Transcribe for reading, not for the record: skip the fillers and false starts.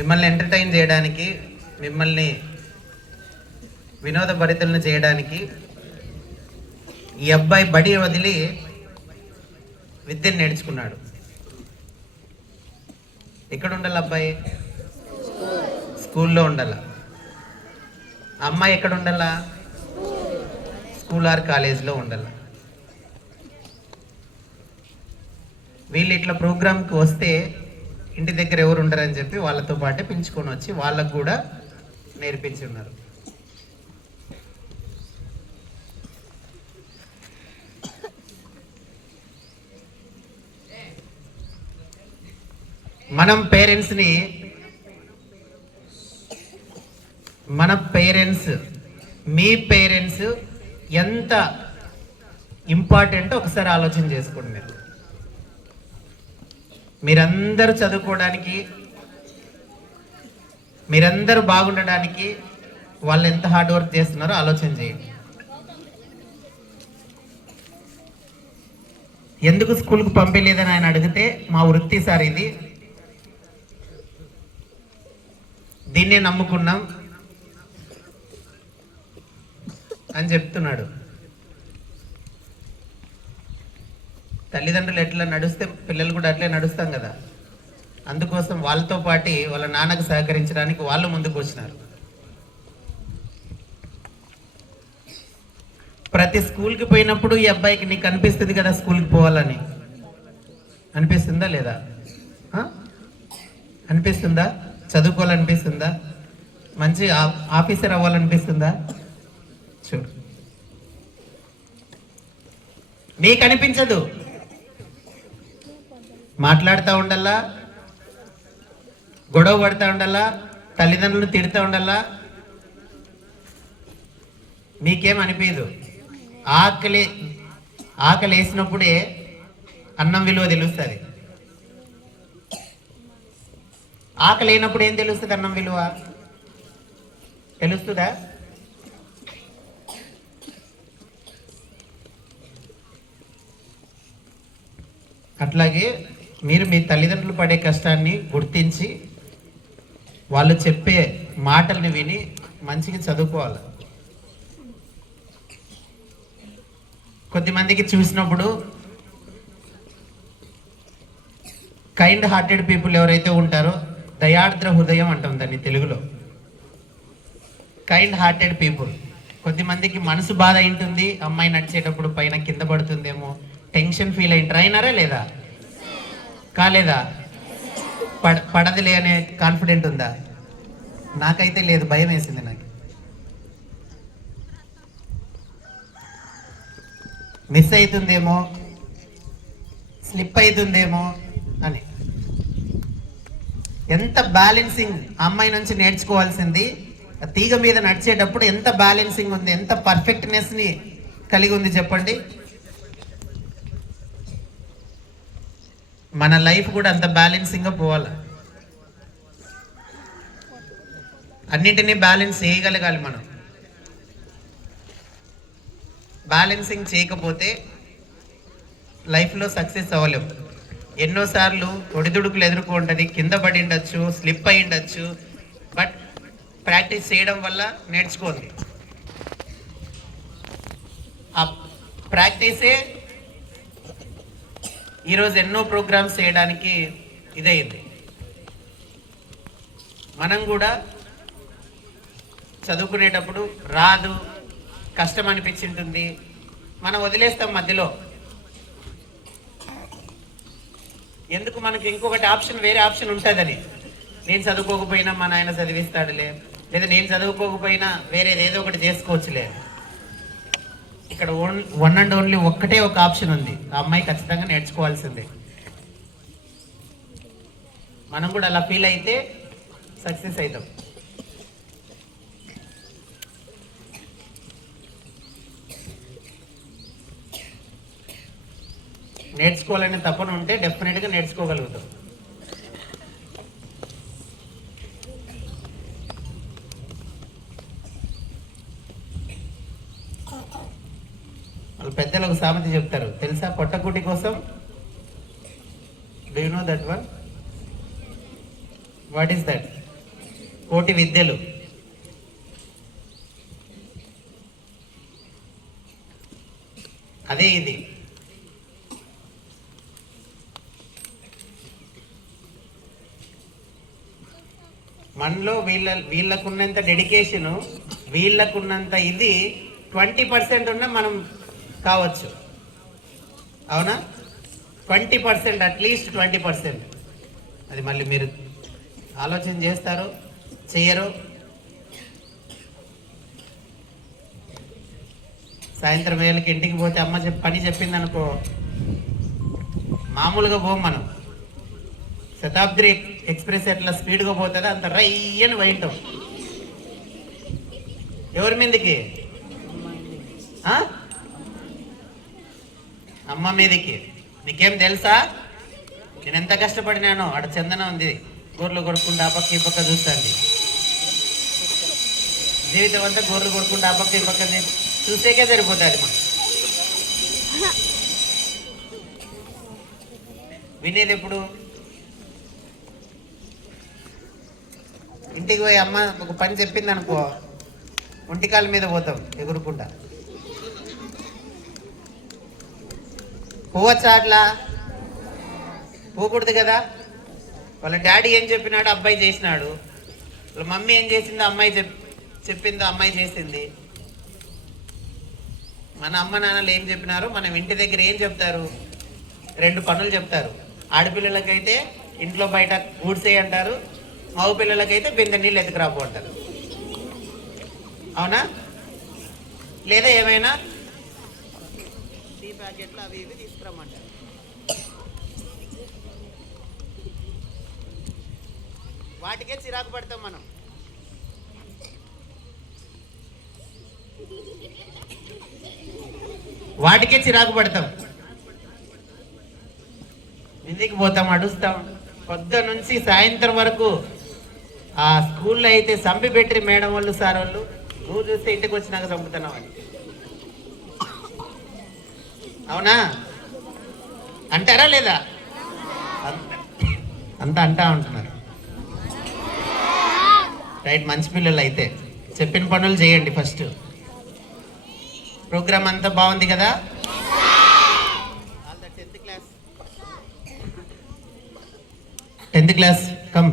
మిమ్మల్ని ఎంటర్టైన్ చేయడానికి, మిమ్మల్ని వినోదభరితులను చేయడానికి ఈ అబ్బాయి బడి వదిలి విద్యను నేర్చుకున్నాడు. ఎక్కడ ఉండాలి అబ్బాయి? స్కూల్లో ఉండాల. అమ్మాయి ఎక్కడ ఉండాలా? స్కూల్ ఆర్ కాలేజ్లో ఉండాల. వీళ్ళు ఇట్లా ప్రోగ్రామ్కి వస్తే ఇంటి దగ్గర ఎవరు ఉండరని చెప్పి వాళ్ళతో పాటే పిలుచుకొని వచ్చి వాళ్ళకు కూడా నేర్పించి ఉన్నారు. మన పేరెంట్స్ మీ పేరెంట్స్ ఎంత ఇంపార్టెంట్ ఒకసారి ఆలోచన చేసుకోండి. మీరందరూ చదువుకోవడానికి, మీరందరూ బాగుండడానికి వాళ్ళు ఎంత హార్డ్ వర్క్ చేస్తున్నారో ఆలోచన చేయండి. ఎందుకు స్కూల్కి పంపించలేదని ఆయన అడిగితే, మా వృత్తి సార్ ఇది, దీన్నే నమ్ముకున్నాం అని చెప్తున్నాడు. తల్లిదండ్రులు ఎట్లా నడుస్తే పిల్లలు కూడా అట్లే నడుస్తాం కదా. అందుకోసం వాళ్ళతో పాటు వాళ్ళ నాన్నకు సహకరించడానికి వాళ్ళు ముందుకు వచ్చినారు. ప్రతి స్కూల్కి పోయినప్పుడు ఈ అబ్బాయికి నీకు అనిపిస్తుంది కదా స్కూల్కి పోవాలని. అనిపిస్తుందా లేదా? అనిపిస్తుందా? చదువుకోవాలనిపిస్తుందా? మంచి ఆఫీసర్ అవ్వాలనిపిస్తుందా? చూడు, మీకు అనిపించదు. మాట్లాడుతూ ఉండాలా, గొడవ పడుతూ ఉండాలా, తల్లిదండ్రులు తిడుతూ ఉండాలా, మీకేం అనిపించదు. ఆకలి వేసినప్పుడే అన్నం విలువ తెలుస్తుంది. ఆకలి లేనప్పుడు ఏం తెలుస్తుంది? అన్నం విలువ తెలుస్తుందా? అట్లాగే మీరు మీ తల్లిదండ్రులు పడే కష్టాన్ని గుర్తించి వాళ్ళు చెప్పే మాటల్ని విని మంచిగా చదువుకోవాలి. కొద్దిమందికి చూసినప్పుడు కైండ్ హార్టెడ్ పీపుల్ ఎవరైతే ఉంటారో, దయార్ద్ర హృదయం అంటాం దాన్ని తెలుగులో. Kind hearted people. కొద్దిమందికి మనసు బాధ ఉంటుంది, అమ్మాయి నడిచేటప్పుడు పైన కింద పడుతుందేమో, టెన్షన్ ఫీల్ అయింటారు. అయినారా లేదా? కాలేదా? పడదులే అనే కాన్ఫిడెంట్ ఉందా? నాకైతే లేదు, భయం వేసింది నాకు. మిస్ అవుతుందేమో, స్లిప్ అవుతుందేమో అని. ఎంత బ్యాలెన్సింగ్ అమ్మాయి నుంచి నేర్చుకోవాల్సింది. తీగ మీద నడిచేటప్పుడు ఎంత బ్యాలెన్సింగ్ ఉంది, ఎంత పర్ఫెక్ట్నెస్ని కలిగి ఉంది చెప్పండి. మన లైఫ్ కూడా అంత బ్యాలెన్సింగ్గా పోవాలి. అన్నింటినీ బ్యాలెన్స్ చేయగలగాలి మనం. బ్యాలెన్సింగ్ చేయకపోతే లైఫ్లో సక్సెస్ అవ్వలేము. ఎన్నోసార్లు ఒడిదుడుకులు ఎదుర్కొంటుంది, కింద పడి ఉండొచ్చు, స్లిప్ అయి ఉండొచ్చు. బట్ ప్రాక్టీస్ చేయడం వల్ల నేర్చుకోండి. ఆ ప్రాక్టీసే ఈరోజు ఎన్నో ప్రోగ్రామ్స్ చేయడానికి ఇదైంది. మనం కూడా చదువుకునేటప్పుడు రాదు, కష్టం అనిపించింటుంది, మనం వదిలేస్తాం మధ్యలో. ఎందుకు? మనకి ఇంకొకటి ఆప్షన్, వేరే ఆప్షన్ ఉంటుందని. నేను చదువుకోకపోయినా మా నాయన చదివిస్తాడులే, లేదా నేను చదువుకోకపోయినా వేరేది ఏదో ఒకటి చేసుకోవచ్చులే. ఇక్కడ వన్ అండ్ ఓన్లీ ఒక్కటే ఒక ఆప్షన్ ఉంది. ఆ అమ్మాయి ఖచ్చితంగా నేర్చుకోవాల్సిందే. మనం కూడా అలా ఫీల్ అయితే సక్సెస్ అవుతాం. నేర్చుకోవాలనే తపన ఉంటే డెఫినెట్గా నేర్చుకోగలుగుతాం. వాళ్ళు పెద్దలు ఒక సామెత చెప్తారు, తెలుసా? పొట్టకుటి కోసం. Do you know that one? What is that? కోటి విద్యలు. అదే ఇది. మనలో వీళ్ళకున్నంత డెడికేషను, వీళ్ళకున్నంత ఇది 20% ఉన్న మనం కావచ్చు. అవునా? 20%, అట్లీస్ట్ 20%. అది మళ్ళీ మీరు ఆలోచన చేస్తారు, చెయ్యరు. సాయంత్రం వేళకి ఇంటికి పోతే అమ్మ పని చెప్పింది అనుకో, మామూలుగా పోం మనం. శతాబ్ది ఎక్స్ప్రెస్ ఎట్లా స్పీడ్గా పోతుందో అంత రయ్యని వైంటాం. ఎవరి మీదకి? అమ్మ మీదకి. నీకేం తెలుసా నేను ఎంత కష్టపడినానో? ఆడ చందన ఉంది, గోర్లు కొడుకుంటూ ఆ పక్క ఈ పక్క చూస్తుంది. జీవితం అంతా గోర్లు కొడుకుంటూ ఆ పక్క ఈ పక్క చూసేకే సరిపోతుంది మనం. వినేది ఎప్పుడు? ఇంటికి పోయి అమ్మ ఒక పని చెప్పింది అనుకో, ఒంటికాల మీద పోతాం ఎగురుకుంటా. పోవచ్చా అట్లా? పోకూడదు కదా. వాళ్ళ డాడీ ఏం చెప్పినాడో అబ్బాయి చేసినాడు, వాళ్ళ మమ్మీ ఏం చేసిందో అమ్మాయి చెప్పిందో అమ్మాయి చేసింది. మన అమ్మ నాన్నలు ఏం చెప్పినారో మనం ఇంటి దగ్గర ఏం చెప్తారు? 2 పనులు చెప్తారు. ఆడపిల్లలకైతే ఇంట్లో బయట ఊడ్సేయి అంటారు, మగ పిల్లలకైతే బిందె నీళ్ళు ఎత్తుకురాపు అంటారు. అవునా? లేదా ఏమైనా టీ ప్యాకెట్లు అవి ఇవి తీసుకురమ్మంటారు. వాటికే చిరాకు పడతాం మనం. వాటికే చిరాకు పడతాం. ఇంటికి పోతాం, అడుస్తాం. పొద్దు నుంచి సాయంత్రం వరకు ఆ స్కూల్లో అయితే సంపి పెట్టి మేడం వాళ్ళు, సార్ వాళ్ళు, నువ్వు చూస్తే ఇంటికి వచ్చినాక చంపుతున్నావు అని. అవునా? అంటారా లేదా? అంతా అంటా ఉంటున్నారు. రైట్, మంచి పిల్లలు అయితే చెప్పిన పనులు చేయండి. ఫస్ట్ ప్రోగ్రామ్ అంతా బాగుంది కదా? 10th class come.